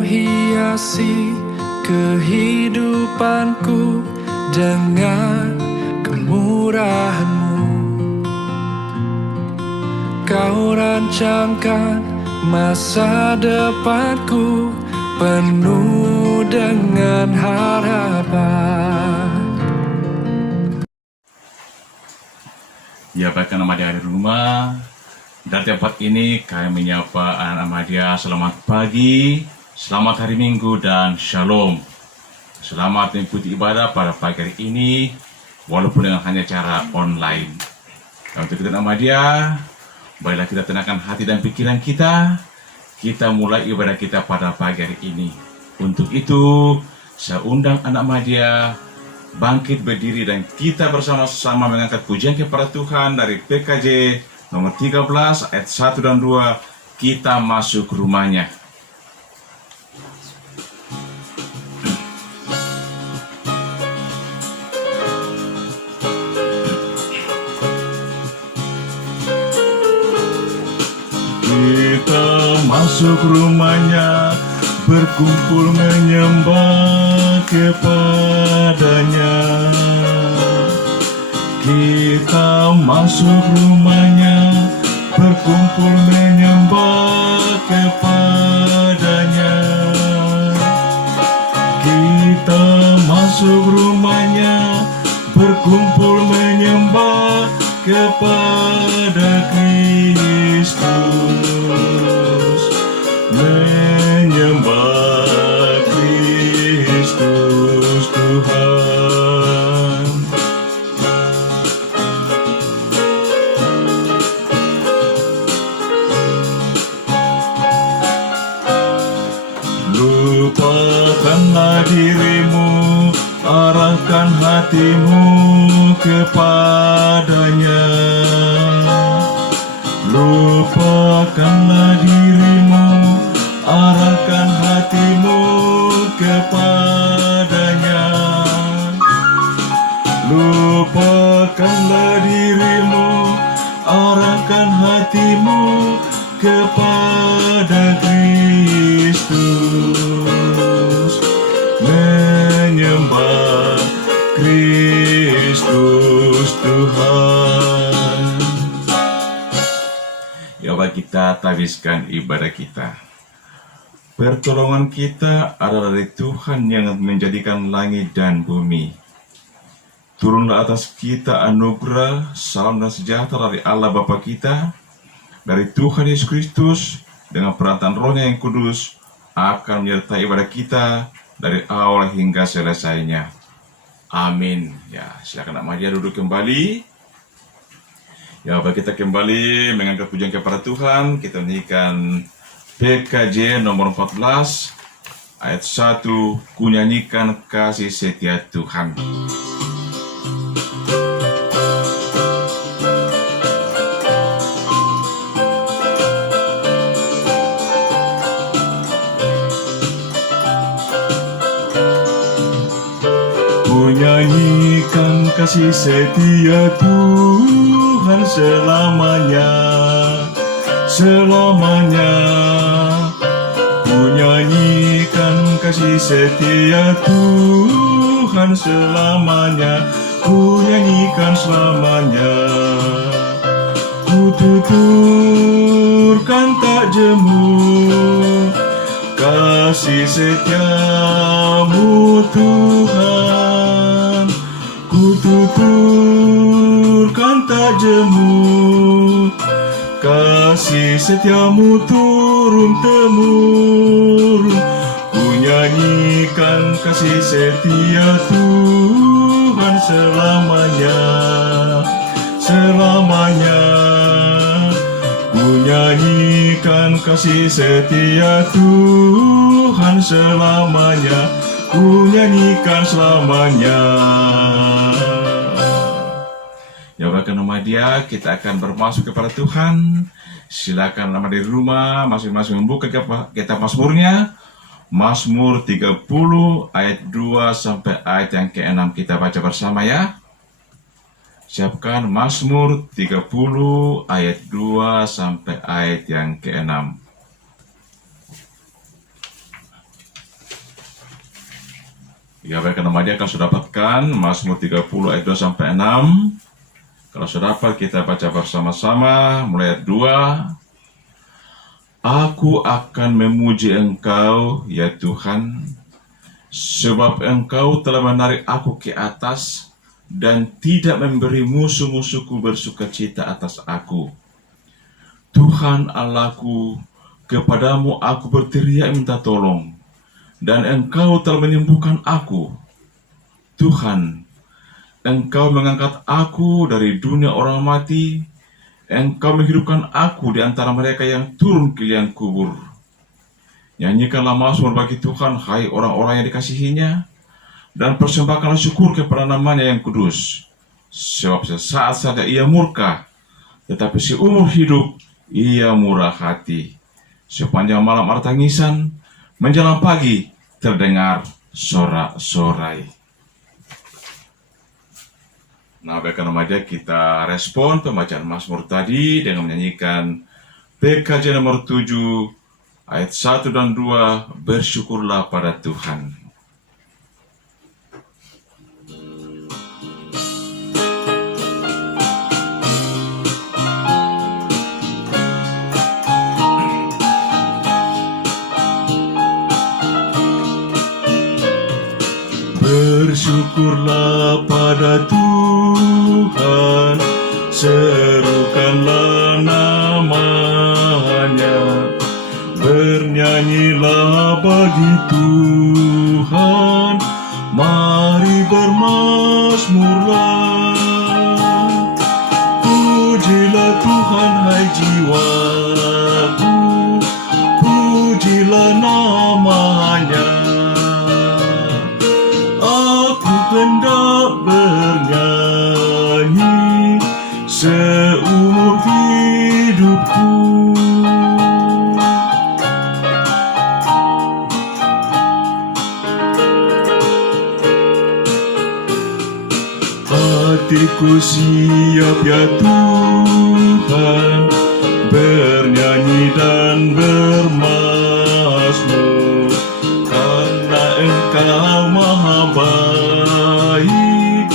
Kau hiasi kehidupanku dengan kemurahan-Mu. Kau rancangkan masa depanku penuh dengan harapan. Ya, baik anak Ahmadiyah di rumah. Dari tempat ini kami menyapa anak Ahmadiyah selamat pagi, selamat hari Minggu, dan shalom. Selamat mengikuti ibadah pada pagi hari ini, walaupun dengan hanya cara online. Dan untuk kita anak Ahmadiyah, baiklah kita tenangkan hati dan pikiran kita. Kita mulai ibadah kita pada pagi hari ini. Untuk itu, saya undang anak Ahmadiyah bangkit berdiri dan kita bersama-sama mengangkat pujian kepada Tuhan dari PKJ nomor 13 ayat 1 dan 2. Kita masuk rumahnya. Kita masuk rumahnya, berkumpul menyembah kepadanya. Kita masuk rumahnya, berkumpul menyembah kepadanya. Kita masuk rumahnya, berkumpul menyembah kepada Kristus, menyembah Kristus Tuhan. Lupakanlah dirimu, arahkan hatimu kepadanya. Lupakanlah dirimu, arahkan hatimu kepadanya. Lupakanlah dirimu, arahkan hatimu kepada Kristus, menyembah Kristus Tuhan. Ya, bagi kita tabiskan ibadah kita. Pertolongan kita adalah dari Tuhan yang menjadikan langit dan bumi. Turunlah atas kita anugerah, salam dan sejahtera dari Allah Bapa kita, dari Tuhan Yesus Kristus, dengan perantaraan Roh-Nya yang kudus, akan menyertai ibadah kita dari awal hingga selesainya. Amin. Ya, silakan Anak Ahmadiyah duduk kembali. Ya, bagi kita kembali mengangkat pujian kepada Tuhan, kita nyanyikan PKJ nomor 14 ayat 1, ku nyanyikan kasih setia Tuhan. Ku nyanyikan kasih setia Tuhan selamanya, selamanya. Ku nyanyikan kasih setia Tuhan selamanya, ku nyanyikan selamanya. Ku tuturkan tak jemu kasih setiamu Tuhan. Ku tuturkan tak jemu kasih setiamu turun-temurun. Ku nyanyikan kasih setia Tuhan selamanya, selamanya. Ku nyanyikan kasih setia Tuhan selamanya, ku nyanyikan selamanya. Ya, bagi Anak Ahmadiyah, kita akan bermasuk kepada Tuhan. Silakan Anak Ahmadiyah di rumah masing-masing membuka kitab Mazmurnya. Mazmur 30 ayat 2 sampai ayat yang ke-6 kita baca bersama ya. Siapkan Mazmur 30 ayat 2 sampai ayat yang ke-6. Ya, baik nama dia, kalau sudah dapatkan Mazmur 30 ayat 2 sampai 6. Kalau sudah dapat, kita baca bersama-sama mulai ayat 2. Aku akan memuji Engkau, ya Tuhan, sebab Engkau telah menarik aku ke atas dan tidak memberi musuh-musuhku bersukacita atas aku. Tuhan Allahku, kepadamu aku berteriak minta tolong, dan Engkau telah menyembuhkan aku. Tuhan, Engkau mengangkat aku dari dunia orang mati. Engkau menghidupkan aku di antara mereka yang turun ke liang kubur. Nyanyikanlah mazmur bagi Tuhan, hai orang-orang yang dikasihinya, dan persembahkanlah syukur kepada namanya yang kudus. Sebab sesaat saja ia murka, tetapi seumur hidup ia murah hati. Sepanjang malam ada tangisan, menjelang pagi terdengar sorak-sorai. Nah, baik remaja, kita respon pembacaan Mazmur tadi dengan menyanyikan PKJ nomor 7 ayat 1 dan 2, bersyukurlah pada Tuhan. Bersyukurlah pada Tuhan, serukanlah namanya, bernyanyilah bagi Tuhan, mari bermazmurlah. Pujilah Tuhan hai jiwaku, pujilah namanya. Hendak bernyanyi seumur hidupku. Hatiku siap ya Tuhan, bernyanyi dan bermazmur, karena Engkau maha baik,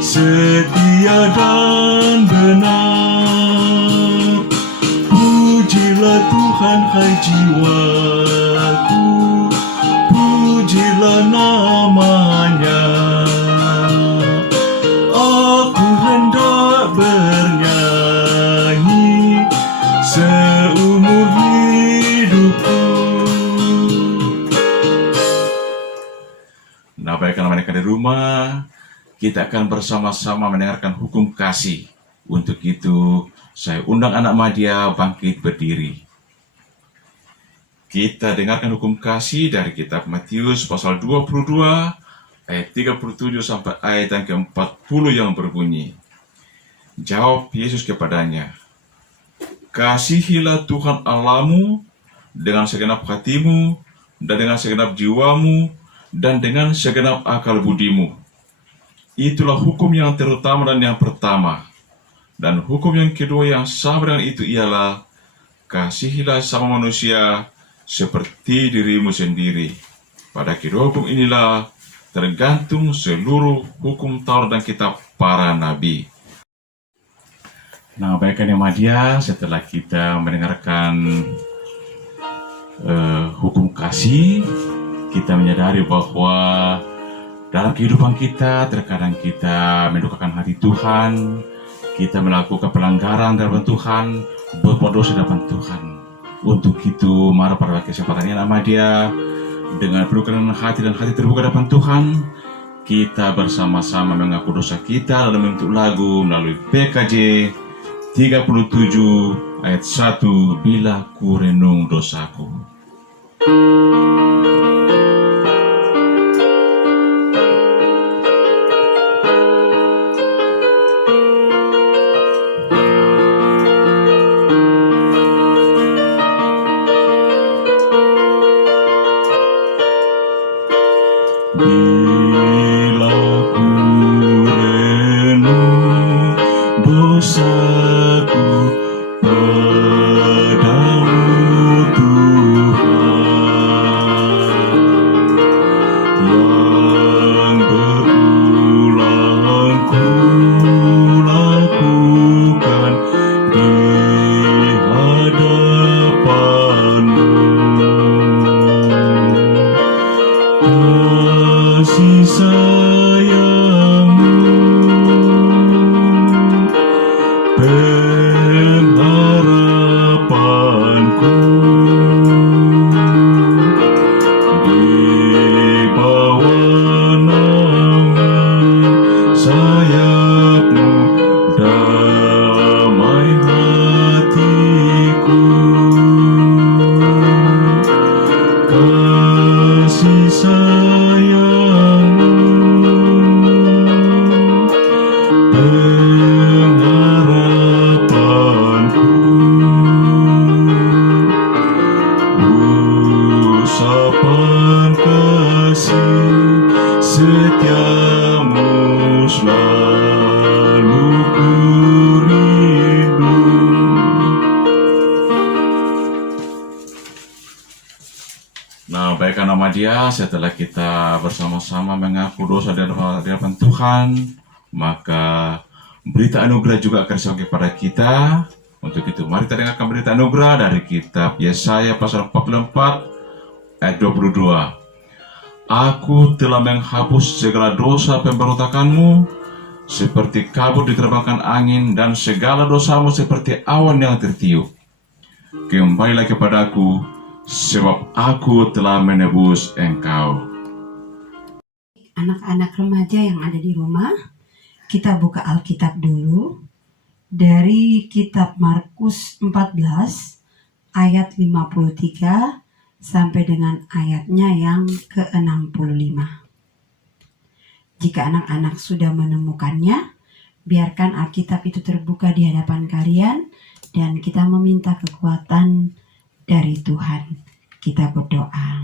setia dan benar. Pujilah Tuhan hai jiwaku, pujilah namanya. Aku hendak bernyanyi seumur hidupku. Nah, baik mereka di rumah, kita akan bersama-sama mendengarkan hukum kasih. Untuk itu, saya undang anak Madya bangkit berdiri. Kita dengarkan hukum kasih dari kitab Matius pasal 22, ayat 37 sampai ayat yang ke-40 yang berbunyi. Jawab Yesus kepadanya, kasihilah Tuhan Allahmu dengan segenap hatimu, dan dengan segenap jiwamu, dan dengan segenap akal budimu. Itulah hukum yang terutama dan yang pertama. Dan hukum yang kedua yang sama dengan itu ialah, kasihilah sama manusia seperti dirimu sendiri. Pada kedua hukum inilah tergantung seluruh hukum Taurat dan kitab para nabi. Nah, baik yang Madya, setelah kita mendengarkan hukum kasih, kita menyadari bahwa dalam kehidupan kita, terkadang kita mendukakan hati Tuhan, kita melakukan pelanggaran di hadapan Tuhan, berbuat dosa di hadapan Tuhan. Untuk itu, mari pada kesempatan ini Madya, dengan penuh hati dan hati terbuka di hadapan Tuhan, kita bersama-sama mengaku dosa kita dalam bentuk lagu melalui PKJ 37 ayat 1, bila ku renung dosaku. Bila ku renung dosaku padamu Tuhan, mengabaikan nama Dia setelah kita bersama-sama mengaku dosa di hadapan Tuhan, maka berita anugerah juga akan sampai kepada kita. Untuk itu, mari kita dengarkan berita anugerah dari kitab Yesaya pasal 44 ayat 22. Aku telah menghapus segala dosa pemberontakanmu seperti kabut diterbangkan angin, dan segala dosamu seperti awan yang tertiup. Kembalilah kepadaku, sebab aku telah menebus engkau. Anak-anak remaja yang ada di rumah, kita buka Alkitab dulu dari kitab Markus 14 ayat 53 sampai dengan ayatnya yang ke-65. Jika anak-anak sudah menemukannya, biarkan Alkitab itu terbuka di hadapan kalian dan kita meminta kekuatan dari Tuhan. Kita berdoa.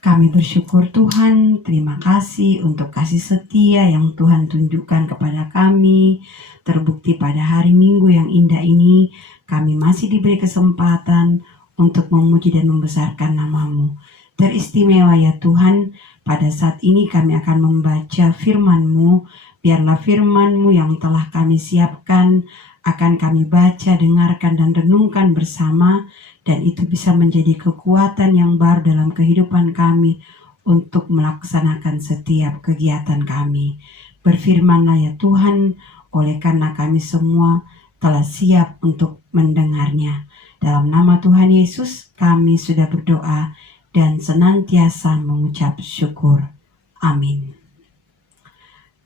Kami bersyukur Tuhan, terima kasih untuk kasih setia yang Tuhan tunjukkan kepada kami. Terbukti pada hari Minggu yang indah ini, kami masih diberi kesempatan untuk memuji dan membesarkan nama-Mu. Teristimewa ya Tuhan, pada saat ini kami akan membaca firman-Mu. Biarlah firman-Mu yang telah kami siapkan akan kami baca, dengarkan, dan renungkan bersama, dan itu bisa menjadi kekuatan yang baru dalam kehidupan kami untuk melaksanakan setiap kegiatan kami. Berfirman-Lah ya Tuhan, oleh karena kami semua telah siap untuk mendengarnya. Dalam nama Tuhan Yesus kami sudah berdoa dan senantiasa mengucap syukur. Amin.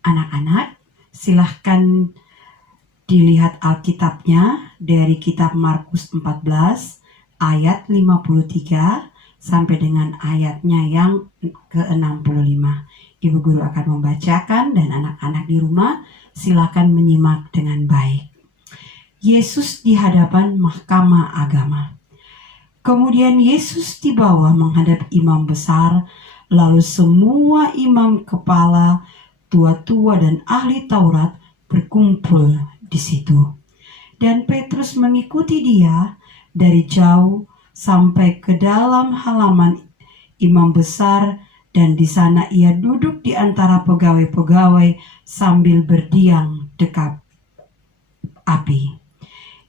Anak-anak, silahkan dilihat Alkitabnya dari kitab Markus 14 ayat 53 sampai dengan ayatnya yang ke-65. Ibu guru akan membacakan dan anak-anak di rumah silakan menyimak dengan baik. Yesus di hadapan mahkamah agama. Kemudian Yesus dibawa menghadap imam besar, lalu semua imam kepala, tua-tua dan ahli Taurat berkumpul di situ. Dan Petrus mengikuti dia dari jauh sampai ke dalam halaman imam besar, dan di sana ia duduk di antara pegawai-pegawai sambil berdiam dekat api.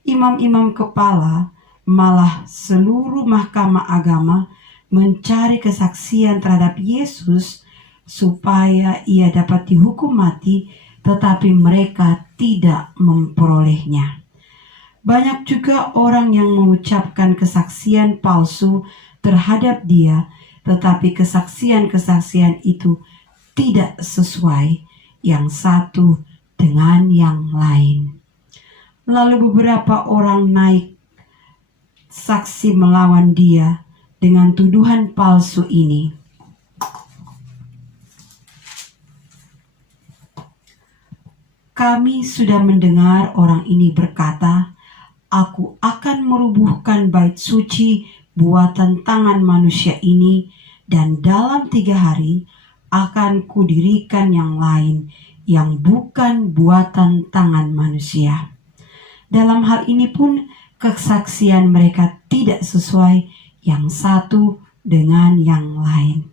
Imam-imam kepala malah seluruh mahkamah agama mencari kesaksian terhadap Yesus supaya ia dapat dihukum mati, tetapi mereka tidak memperolehnya. Banyak juga orang yang mengucapkan kesaksian palsu terhadap dia, tetapi kesaksian-kesaksian itu tidak sesuai yang satu dengan yang lain. Lalu beberapa orang naik saksi melawan dia dengan tuduhan palsu ini. Kami sudah mendengar orang ini berkata, "Aku akan merubuhkan bait suci buatan tangan manusia ini, dan dalam 3 hari akan kudirikan yang lain yang bukan buatan tangan manusia." Dalam hal ini pun kesaksian mereka tidak sesuai yang satu dengan yang lain.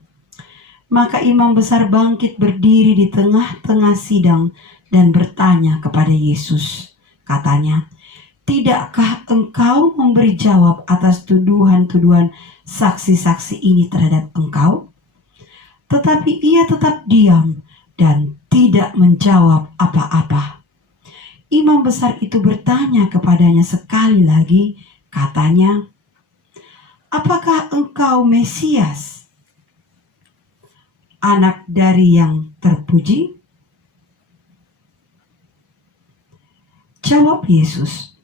Maka imam besar bangkit berdiri di tengah-tengah sidang dan bertanya kepada Yesus. Katanya, "Tidakkah engkau memberi jawab atas tuduhan-tuduhan saksi-saksi ini terhadap engkau?" Tetapi ia tetap diam dan tidak menjawab apa-apa. Imam besar itu bertanya kepadanya sekali lagi, katanya, "Apakah engkau Mesias, anak dari yang terpuji?" Jawab Yesus,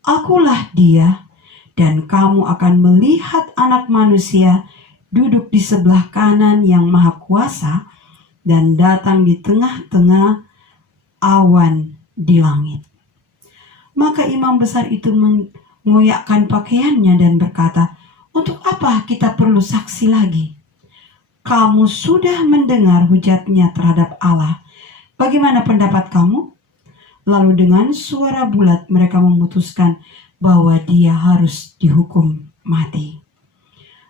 "Akulah dia, dan kamu akan melihat Anak Manusia duduk di sebelah kanan yang Maha Kuasa dan datang di tengah-tengah awan di langit." Maka imam besar itu mengoyakkan pakaiannya dan berkata, "Untuk apa kita perlu saksi lagi? Kamu sudah mendengar hujatnya terhadap Allah. Bagaimana pendapat kamu?" Lalu dengan suara bulat mereka memutuskan bahwa dia harus dihukum mati.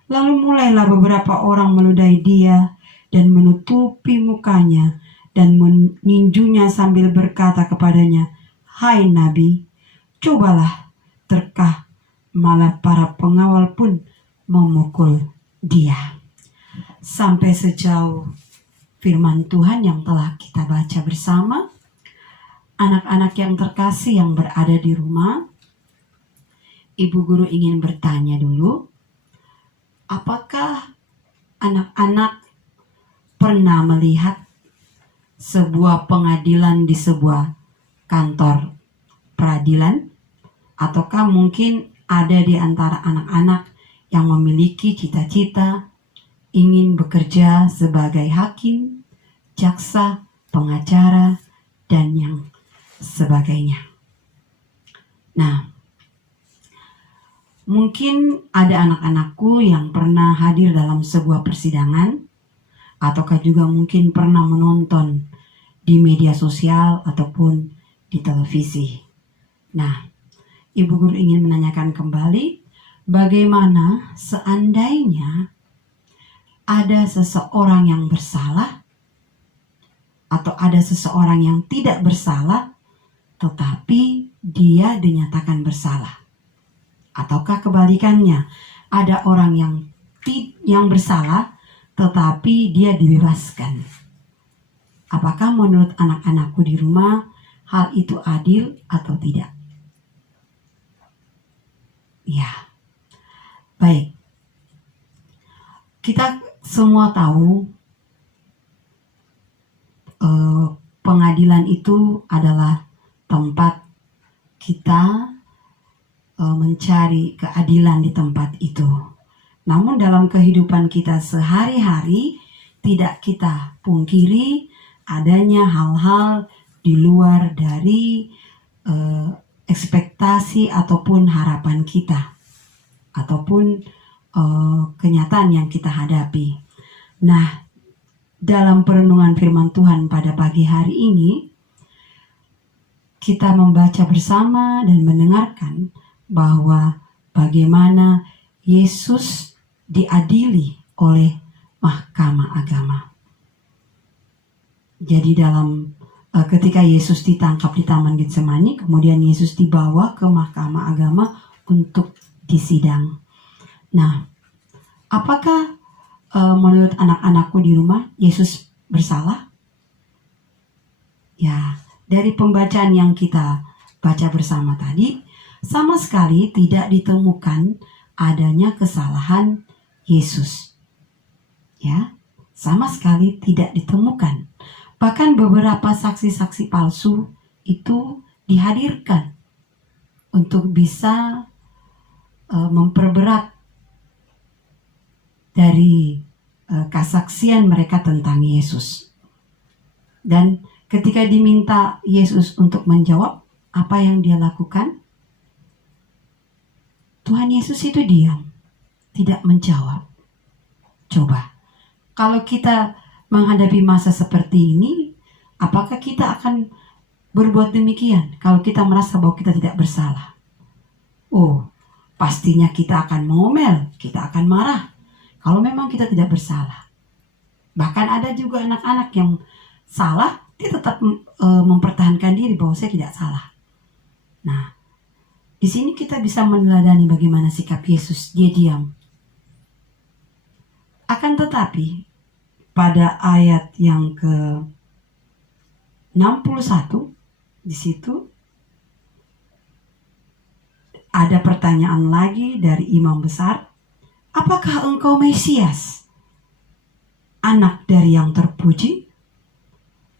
Lalu mulailah beberapa orang meludahi dia dan menutupi mukanya dan meninjunya sambil berkata kepadanya, "Hai Nabi, cobalah terkah." Malah para pengawal pun memukul dia. Sampai sejauh firman Tuhan yang telah kita baca bersama. Anak-anak yang terkasih yang berada di rumah, Ibu Guru ingin bertanya dulu, apakah anak-anak pernah melihat sebuah pengadilan di sebuah kantor peradilan? Ataukah mungkin ada di antara anak-anak yang memiliki cita-cita ingin bekerja sebagai hakim, jaksa, pengacara, dan yang sebagainya. Nah, mungkin ada anak-anakku yang pernah hadir dalam sebuah persidangan, ataukah juga mungkin pernah menonton di media sosial ataupun di televisi. Nah, Ibu Guru ingin menanyakan kembali, bagaimana seandainya ada seseorang yang bersalah atau ada seseorang yang tidak bersalah tetapi dia dinyatakan bersalah? Ataukah kebalikannya, ada orang yang bersalah tetapi dia dibebaskan? Apakah menurut anak-anakku di rumah hal itu adil atau tidak? Ya, baik. Kita semua tahu pengadilan itu adalah tempat kita mencari keadilan di tempat itu. Namun dalam kehidupan kita sehari-hari tidak kita pungkiri adanya hal-hal di luar dari ekspektasi ataupun harapan kita ataupun kenyataan yang kita hadapi. Nah, dalam perenungan firman Tuhan pada pagi hari ini kita membaca bersama dan mendengarkan bahwa bagaimana Yesus diadili oleh Mahkamah Agama. Jadi ketika Yesus ditangkap di Taman Getsemani, kemudian Yesus dibawa ke Mahkamah Agama untuk disidang. Nah, apakah menurut anak-anakku di rumah Yesus bersalah? Ya, dari pembacaan yang kita baca bersama tadi, sama sekali tidak ditemukan adanya kesalahan Yesus. Ya, sama sekali tidak ditemukan. Bahkan beberapa saksi-saksi palsu itu dihadirkan untuk bisa memperberat dari kesaksian mereka tentang Yesus. Dan ketika diminta Yesus untuk menjawab apa yang dia lakukan, Tuhan Yesus itu diam, tidak menjawab. Coba, kalau kita menghadapi masa seperti ini, apakah kita akan berbuat demikian kalau kita merasa bahwa kita tidak bersalah? Oh, pastinya kita akan ngomel, kita akan marah kalau memang kita tidak bersalah. Bahkan ada juga anak-anak yang salah, dia tetap mempertahankan diri bahwa saya tidak salah. Nah, di sini kita bisa meneladani bagaimana sikap Yesus, dia diam. Akan tetapi, pada ayat yang ke-61, di situ ada pertanyaan lagi dari imam besar, apakah engkau Mesias, anak dari yang terpuji?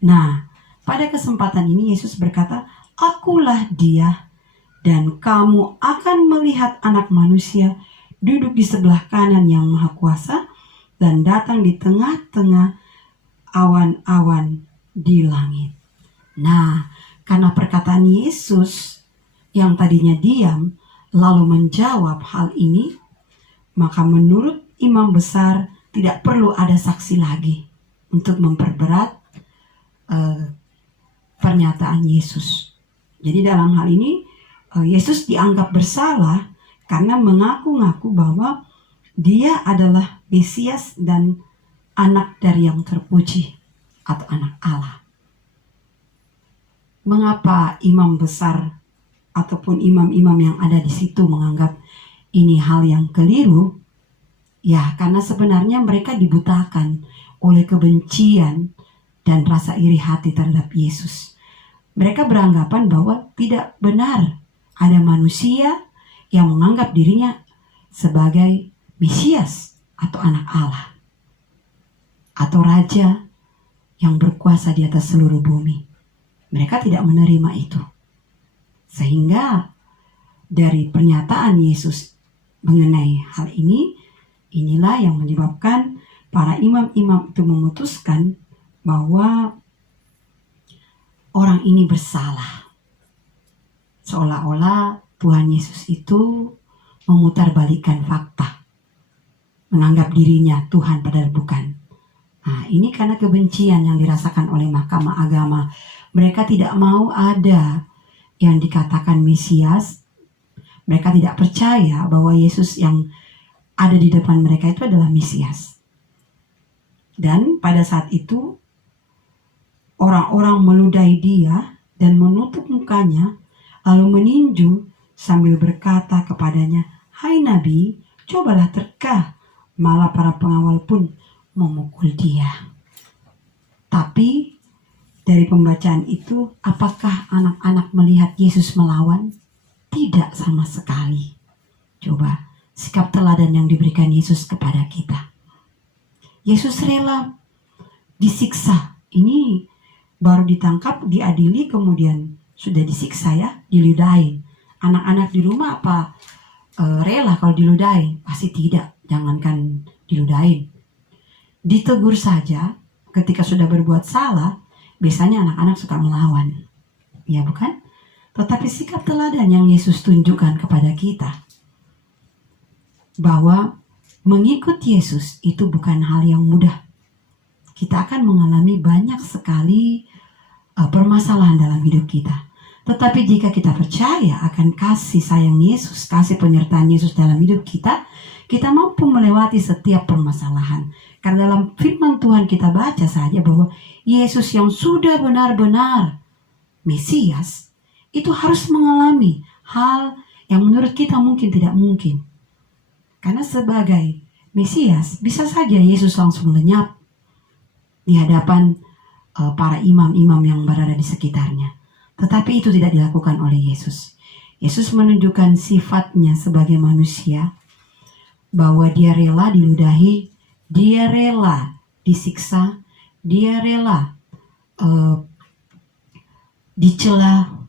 Nah, pada kesempatan ini Yesus berkata, akulah dia, dan kamu akan melihat Anak Manusia duduk di sebelah kanan yang Maha Kuasa dan datang di tengah-tengah awan-awan di langit. Nah, karena perkataan Yesus yang tadinya diam lalu menjawab hal ini, maka menurut imam besar tidak perlu ada saksi lagi untuk memperberat pernyataan Yesus. Jadi dalam hal ini Yesus dianggap bersalah karena mengaku-ngaku bahwa Dia adalah Mesias dan anak dari yang terpuji atau anak Allah. Mengapa imam besar ataupun imam-imam yang ada di situ menganggap ini hal yang keliru? Ya, karena sebenarnya mereka dibutakan oleh kebencian dan rasa iri hati terhadap Yesus. Mereka beranggapan bahwa tidak benar ada manusia yang menganggap dirinya sebagai Mesias atau anak Allah atau raja yang berkuasa di atas seluruh bumi. Mereka tidak menerima itu. Sehingga dari pernyataan Yesus mengenai hal ini, inilah yang menyebabkan para imam-imam itu memutuskan bahwa orang ini bersalah. Seolah-olah Tuhan Yesus itu memutarbalikkan fakta, menganggap dirinya Tuhan padahal bukan. Nah, ini karena kebencian yang dirasakan oleh Mahkamah Agama. Mereka tidak mau ada yang dikatakan Mesias. Mereka tidak percaya bahwa Yesus yang ada di depan mereka itu adalah Mesias. Dan pada saat itu, orang-orang meludahi dia dan menutup mukanya, lalu meninju sambil berkata kepadanya, "Hai Nabi, cobalah terka." Malah para pengawal pun memukul dia. Tapi dari pembacaan itu, apakah anak-anak melihat Yesus melawan? Tidak sama sekali. Coba sikap teladan yang diberikan Yesus kepada kita. Yesus rela disiksa. Ini baru ditangkap, diadili, kemudian sudah disiksa ya, diludahi. Anak-anak di rumah apa rela kalau diludahi? Pasti tidak. Jangankan diludahin, ditegur saja ketika sudah berbuat salah, biasanya anak-anak suka melawan. Ya bukan? Tetapi sikap teladan yang Yesus tunjukkan kepada kita, bahwa mengikut Yesus itu bukan hal yang mudah. Kita akan mengalami banyak sekali permasalahan dalam hidup kita. Tetapi jika kita percaya akan kasih sayang Yesus, kasih penyertaan Yesus dalam hidup kita, kita mampu melewati setiap permasalahan. Karena dalam firman Tuhan kita baca saja bahwa Yesus yang sudah benar-benar Mesias, itu harus mengalami hal yang menurut kita mungkin tidak mungkin. Karena sebagai Mesias, bisa saja Yesus langsung lenyap di hadapan para imam-imam yang berada di sekitarnya. Tetapi itu tidak dilakukan oleh Yesus. Yesus menunjukkan sifatnya sebagai manusia, bahwa dia rela diludahi, dia rela disiksa, dia rela dicela,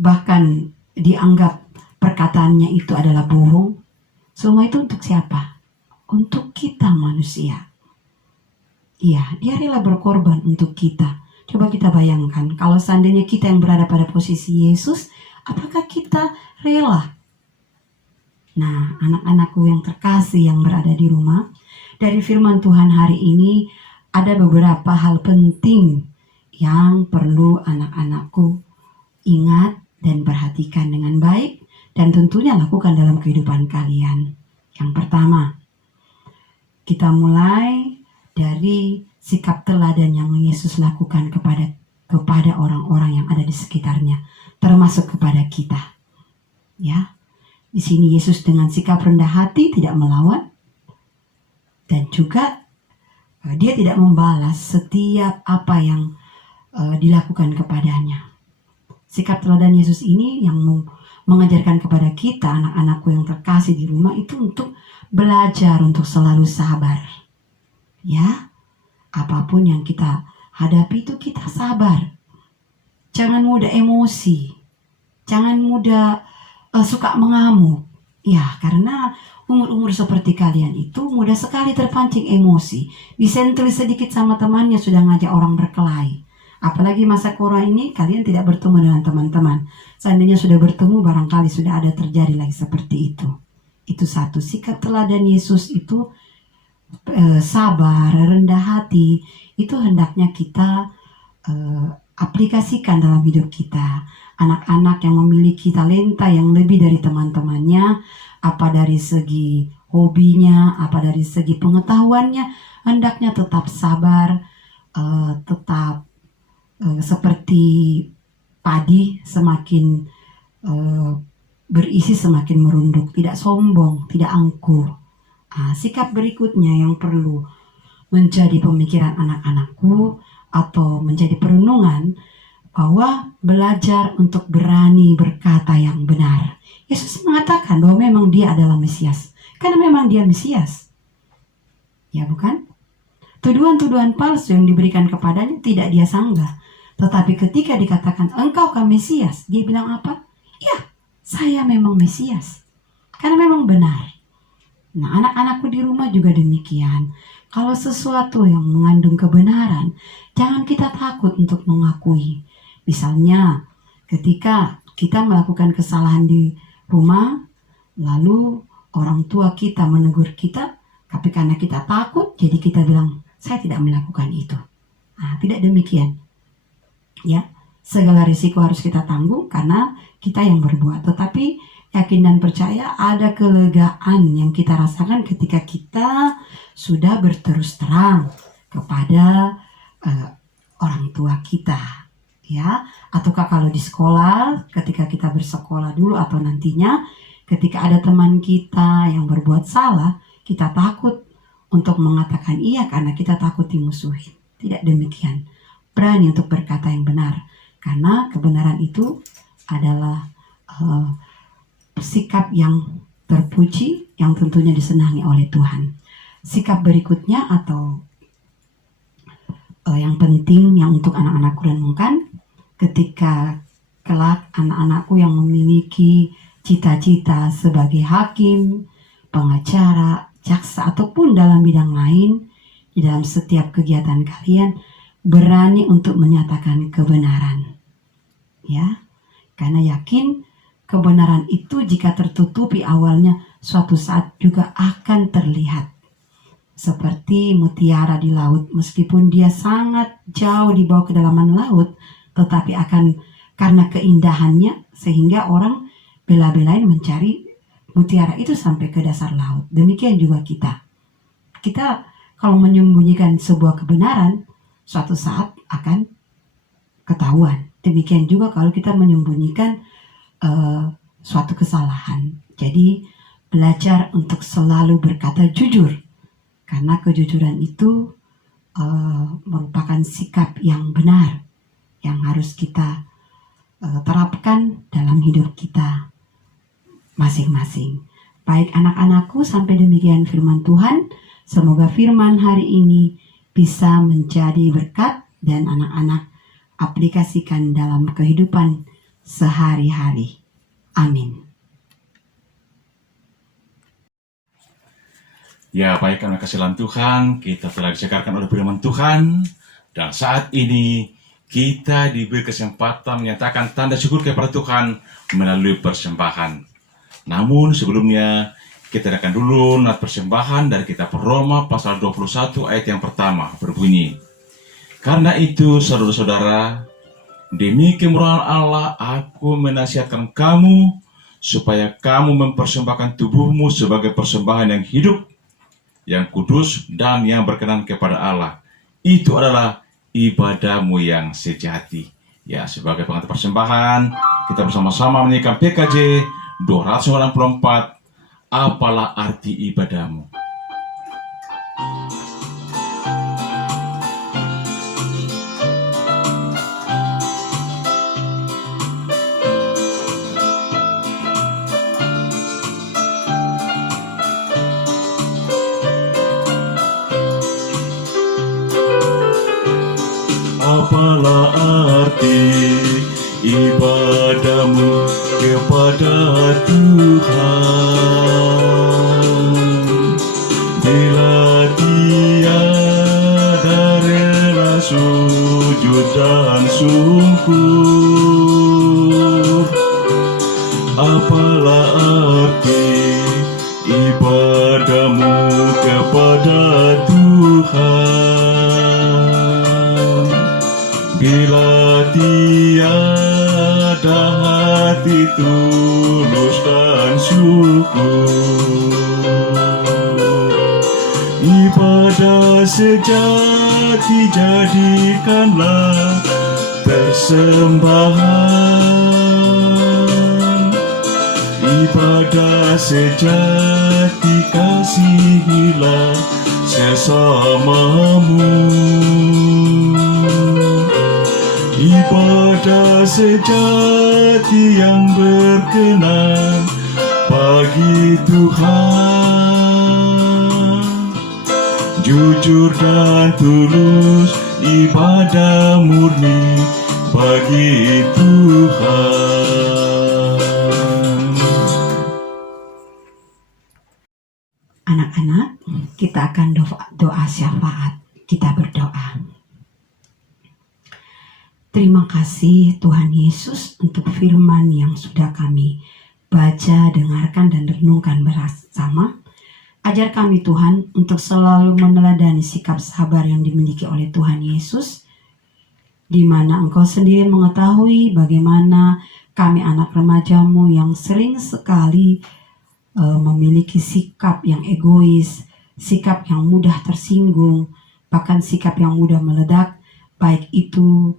bahkan dianggap perkataannya itu adalah bohong. Semua itu untuk siapa? Untuk kita manusia. Iya, dia rela berkorban untuk kita. Coba kita bayangkan, kalau seandainya kita yang berada pada posisi Yesus, apakah kita rela? Nah, anak-anakku yang terkasih yang berada di rumah, dari firman Tuhan hari ini ada beberapa hal penting yang perlu anak-anakku ingat dan perhatikan dengan baik, dan tentunya lakukan dalam kehidupan kalian. Yang pertama, kita mulai dari sikap teladan yang Yesus lakukan kepada orang-orang yang ada di sekitarnya, termasuk kepada kita. Ya. Di sini Yesus dengan sikap rendah hati tidak melawan, dan juga dia tidak membalas setiap apa yang dilakukan kepadanya. Sikap teladan Yesus ini yang mengajarkan kepada kita, anak-anakku yang terkasih di rumah, itu untuk belajar untuk selalu sabar. Ya, apapun yang kita hadapi itu kita sabar. Jangan mudah emosi, jangan mudah suka mengamuk. Ya, karena umur-umur seperti kalian itu mudah sekali terpancing emosi. Disentil sedikit sama temannya sudah ngajak orang berkelahi. Apalagi masa corona ini kalian tidak bertemu dengan teman-teman. Seandainya sudah bertemu, barangkali sudah ada terjadi lagi seperti itu. Itu satu, sikap teladan Yesus itu sabar, rendah hati. Itu hendaknya kita aplikasikan dalam hidup kita. Anak-anak yang memiliki talenta yang lebih dari teman-temannya, apa dari segi hobinya, apa dari segi pengetahuannya, hendaknya tetap sabar, tetap seperti padi, semakin berisi semakin merunduk, tidak sombong, tidak angkuh. Sikap berikutnya yang perlu menjadi pemikiran anak-anakku atau menjadi perenungan, bahwa belajar untuk berani berkata yang benar. Yesus mengatakan bahwa memang dia adalah Mesias, karena memang dia Mesias. Ya bukan? Tuduhan-tuduhan palsu yang diberikan kepadanya tidak dia sanggah. Tetapi ketika dikatakan engkaukah Mesias, dia bilang apa? Ya, saya memang Mesias. Karena memang benar. Nah, anak-anakku di rumah juga demikian. Kalau sesuatu yang mengandung kebenaran, jangan kita takut untuk mengakui. Misalnya, ketika kita melakukan kesalahan di rumah, lalu orang tua kita menegur kita, tapi karena kita takut, jadi kita bilang, saya tidak melakukan itu. Tidak demikian. Ya, segala risiko harus kita tanggung karena kita yang berbuat. Tetapi yakin dan percaya ada kelegaan yang kita rasakan ketika kita sudah berterus terang kepada orang tua kita, ya. Ataukah kalau di sekolah, ketika kita bersekolah dulu atau nantinya ketika ada teman kita yang berbuat salah, kita takut untuk mengatakan iya karena kita takut dimusuhin. Tidak demikian. Berani untuk berkata yang benar, karena kebenaran itu adalah sikap yang terpuji, yang tentunya disenangi oleh Tuhan. Sikap berikutnya atau yang penting yang untuk anak-anakku renungkan, ketika kelak anak-anakku yang memiliki cita-cita sebagai hakim, pengacara, jaksa, ataupun dalam bidang lain, di dalam setiap kegiatan kalian, berani untuk menyatakan kebenaran. Ya, karena yakin kebenaran itu jika tertutupi awalnya, suatu saat juga akan terlihat. Seperti mutiara di laut, meskipun dia sangat jauh di bawah kedalaman laut, tetapi akan karena keindahannya, sehingga orang bela-belain mencari mutiara itu sampai ke dasar laut. Demikian juga kita. Kita kalau menyembunyikan sebuah kebenaran, suatu saat akan ketahuan. Demikian juga kalau kita menyembunyikan suatu kesalahan. Jadi belajar untuk selalu berkata jujur, karena kejujuran itu merupakan sikap yang benar yang harus kita terapkan dalam hidup kita masing-masing. Baik anak-anakku, sampai demikian firman Tuhan. Semoga firman hari ini bisa menjadi berkat dan anak-anak aplikasikan dalam kehidupan sehari-hari. Amin. Ya, baik, karena kasihan Tuhan, kita telah disegarkan oleh firman Tuhan, dan saat ini kita diberi kesempatan menyatakan tanda syukur kepada Tuhan melalui persembahan. Namun sebelumnya, kita akan dulu nat persembahan dari kitab Roma pasal 21 ayat yang pertama, berbunyi, karena itu saudara-saudara, demi kemurahan Allah aku menasihatkan kamu supaya kamu mempersembahkan tubuhmu sebagai persembahan yang hidup, yang kudus dan yang berkenan kepada Allah. Itu adalah ibadahmu yang sejati. Ya, sebagai pengantar persembahan, kita bersama-sama menyanyikan PKJ 294, apalah arti ibadahmu. Apalah arti ibadahmu kepada Tuhan, bila tiada rela sujud dan syukur. Apalah arti ibadahmu kepada Tuhan, bila tiada hati tulus dan syukur. Ibadah sejati jadikanlah persembahan. Ibadah sejati kasihilah sesamamu. Ibadah sejati yang berkenan bagi Tuhan. Jujur dan tulus ibadah murni bagi Tuhan. Anak-anak, kita akan doa syafaat. Kita berdoa. Terima kasih Tuhan Yesus untuk firman yang sudah kami baca, dengarkan, dan renungkan bersama. Ajar kami Tuhan untuk selalu meneladani sikap sabar yang dimiliki oleh Tuhan Yesus, di mana Engkau sendiri mengetahui bagaimana kami anak remajamu yang sering sekali memiliki sikap yang egois, sikap yang mudah tersinggung, bahkan sikap yang mudah meledak, baik itu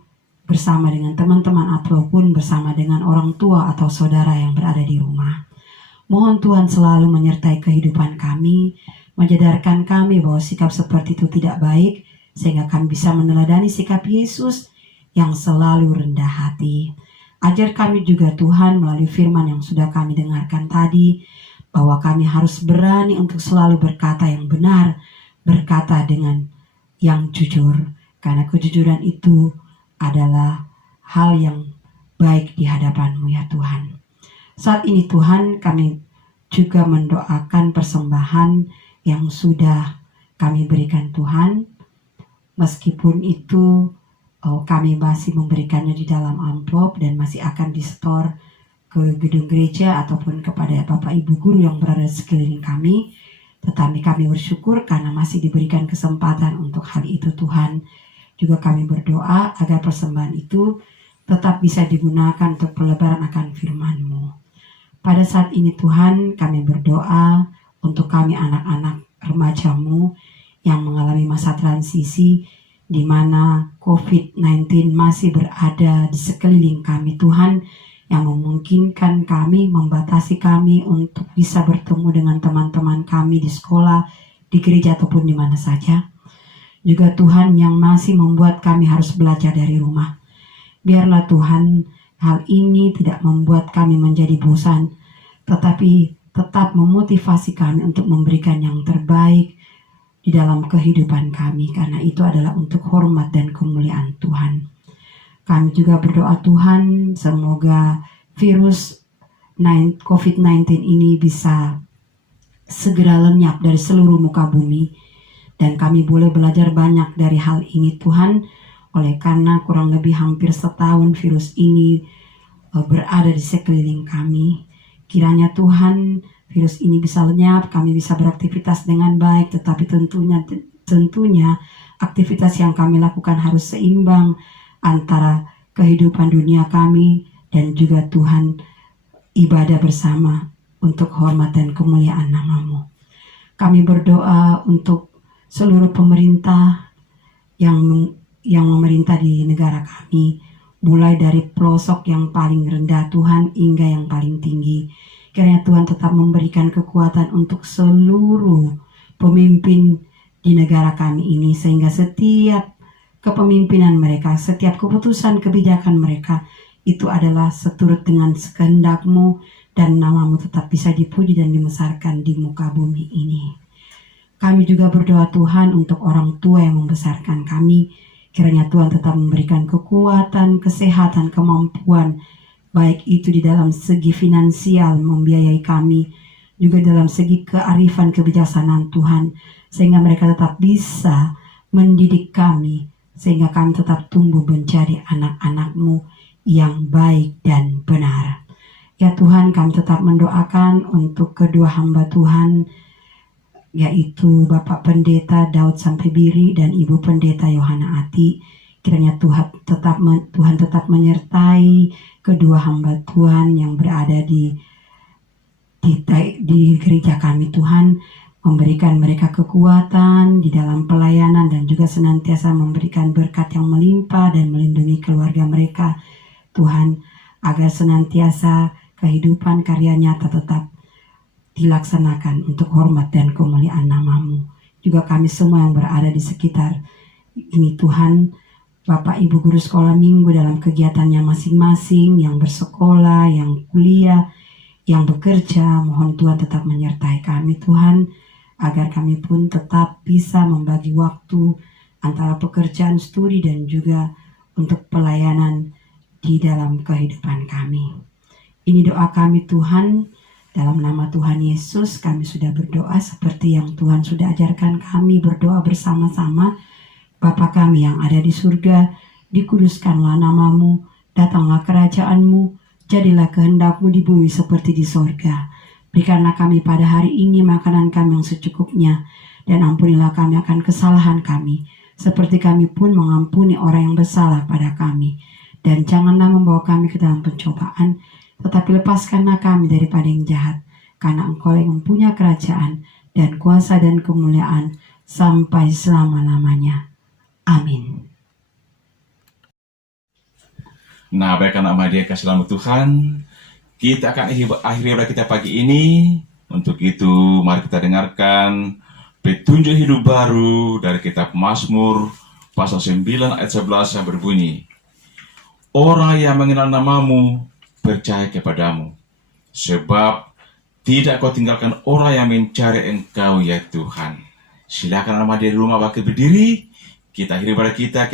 bersama dengan teman-teman ataupun bersama dengan orang tua atau saudara yang berada di rumah. Mohon Tuhan selalu menyertai kehidupan kami, menyadarkan kami bahwa sikap seperti itu tidak baik, sehingga kami bisa meneladani sikap Yesus yang selalu rendah hati. Ajar kami juga Tuhan melalui firman yang sudah kami dengarkan tadi, bahwa kami harus berani untuk selalu berkata yang benar, berkata dengan yang jujur, karena kejujuran itu adalah hal yang baik di hadapan-Mu ya Tuhan. Saat ini Tuhan, kami juga mendoakan persembahan yang sudah kami berikan Tuhan. Meskipun itu kami masih memberikannya di dalam amplop dan masih akan di-store ke gedung gereja ataupun kepada Bapak Ibu Guru yang berada di sekeliling kami. Tetapi kami bersyukur karena masih diberikan kesempatan untuk hal itu Tuhan. Juga kami berdoa agar persembahan itu tetap bisa digunakan untuk pelebaran akan firman-Mu. Pada saat ini Tuhan, kami berdoa untuk kami anak-anak remaja-Mu yang mengalami masa transisi, di mana COVID-19 masih berada di sekeliling kami Tuhan, yang memungkinkan kami, membatasi kami untuk bisa bertemu dengan teman-teman kami di sekolah, di gereja ataupun di mana saja. Juga Tuhan yang masih membuat kami harus belajar dari rumah. Biarlah Tuhan, hal ini tidak membuat kami menjadi bosan, tetapi tetap memotivasi kami untuk memberikan yang terbaik di dalam kehidupan kami, karena itu adalah untuk hormat dan kemuliaan Tuhan. Kami juga berdoa Tuhan, semoga virus COVID-19 ini bisa segera lenyap dari seluruh muka bumi, dan kami boleh belajar banyak dari hal ini Tuhan, oleh karena kurang lebih hampir setahun virus ini berada di sekeliling kami. Kiranya Tuhan, virus ini bisa lenyap, kami bisa beraktivitas dengan baik, tetapi tentunya aktivitas yang kami lakukan harus seimbang antara kehidupan dunia kami dan juga Tuhan, ibadah bersama untuk hormat dan kemuliaan nama-Mu. Kami berdoa untuk seluruh pemerintah yang memerintah di negara kami, mulai dari pelosok yang paling rendah Tuhan hingga yang paling tinggi. Kiranya Tuhan tetap memberikan kekuatan untuk seluruh pemimpin di negara kami ini, sehingga setiap kepemimpinan mereka, setiap keputusan kebijakan mereka itu adalah seturut dengan kehendak-Mu, dan nama-Mu tetap bisa dipuji dan dibesarkan di muka bumi ini. Kami juga berdoa Tuhan untuk orang tua yang membesarkan kami. Kiranya Tuhan tetap memberikan kekuatan, kesehatan, kemampuan, baik itu di dalam segi finansial membiayai kami, juga dalam segi kearifan kebijaksanaan Tuhan, sehingga mereka tetap bisa mendidik kami, sehingga kami tetap tumbuh menjadi anak-anak-Mu yang baik dan benar. Ya Tuhan, kami tetap mendoakan untuk kedua hamba Tuhan, yaitu Bapak Pendeta Daud Sampebiri dan Ibu Pendeta Yohana Ati. Kiranya Tuhan tetap menyertai kedua hamba Tuhan yang berada di gereja kami. Tuhan memberikan mereka kekuatan di dalam pelayanan dan juga senantiasa memberikan berkat yang melimpah dan melindungi keluarga mereka. Tuhan, agar senantiasa kehidupan karya nyata tetap dilaksanakan untuk hormat dan kemuliaan nama-Mu. Juga kami semua yang berada di sekitar ini Tuhan, Bapak Ibu guru sekolah minggu dalam kegiatannya masing-masing, yang bersekolah, yang kuliah, yang bekerja, mohon Tuhan tetap menyertai kami Tuhan, agar kami pun tetap bisa membagi waktu antara pekerjaan studi dan juga untuk pelayanan di dalam kehidupan kami. Ini doa kami Tuhan, dalam nama Tuhan Yesus kami sudah berdoa seperti yang Tuhan sudah ajarkan kami berdoa bersama-sama. Bapa kami yang ada di surga, dikuduskanlah nama-Mu, datanglah kerajaan-Mu, jadilah kehendak-Mu di bumi seperti di sorga. Berikanlah kami pada hari ini makanan kami yang secukupnya, dan ampunilah kami akan kesalahan kami, seperti kami pun mengampuni orang yang bersalah pada kami. Dan janganlah membawa kami ke dalam pencobaan, tetapi lepaskanlah kami daripada yang jahat, karena Engkau yang mempunyai kerajaan dan kuasa dan kemuliaan sampai selama-lamanya. Amin. Nah, baik anak dia kasih dalam Tuhan, kita akan akhiri ibadah kita pagi ini. Untuk itu, mari kita dengarkan petunjuk hidup baru dari kitab Mazmur pasal 9 ayat 11 yang berbunyi, orang yang mengenal nama-Mu percaya kepadamu, sebab tidak Kau tinggalkan orang yang mencari Engkau ya Tuhan. Silakan nama dia di rumah bangkit berdiri. Kita akhiri ibadah kita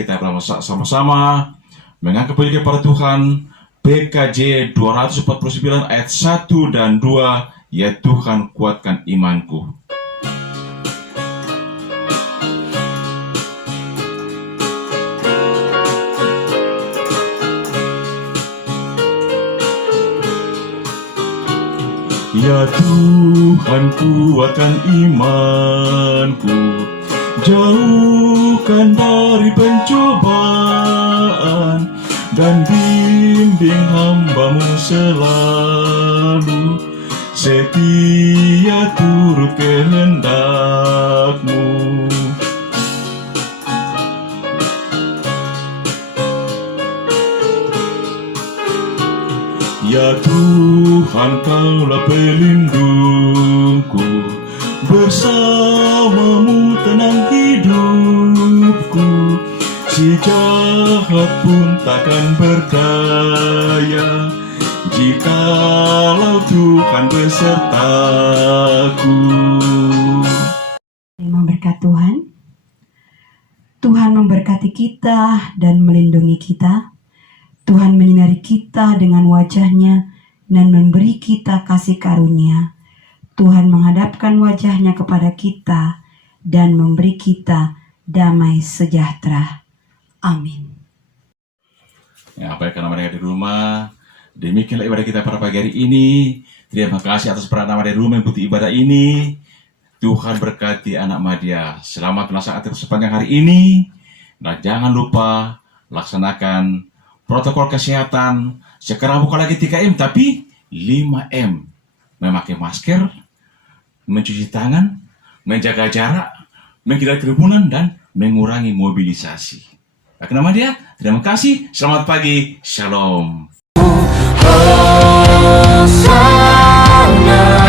sama-sama mengangkat puji kepada Tuhan. PKJ 249 ayat 1 dan 2, ya Tuhan kuatkan imanku. Ya Tuhan kuatkan imanku, jauhkan dari pencobaan, dan bimbing hamba-Mu selalu, setia turut kehendak-Mu. Ya Tuhan, Kaulah pelindungku, bersama-Mu tenang hidupku, si jahat pun takkan berdaya, jikalau Tuhan besertaku. Terima berkat Tuhan. Tuhan memberkati kita dan melindungi kita. Tuhan menyinari kita dengan wajah-Nya dan memberi kita kasih karunia. Tuhan menghadapkan wajah-Nya kepada kita dan memberi kita damai sejahtera. Amin. Ya, baik anak-anak di rumah, demikianlah ibadah kita pada pagi hari ini. Terima kasih atas peran anak-anak di rumah yang ikuti ibadah ini. Tuhan berkati anak Madia. Selamat melaksanakan sepanjang hari ini. Dan jangan lupa laksanakan protokol kesehatan. Sekarang bukan lagi 3M, tapi 5M. Memakai masker, mencuci tangan, menjaga jarak, menghindari kerumunan, dan mengurangi mobilisasi. Baik nama dia, terima kasih, selamat pagi, shalom. Hosana.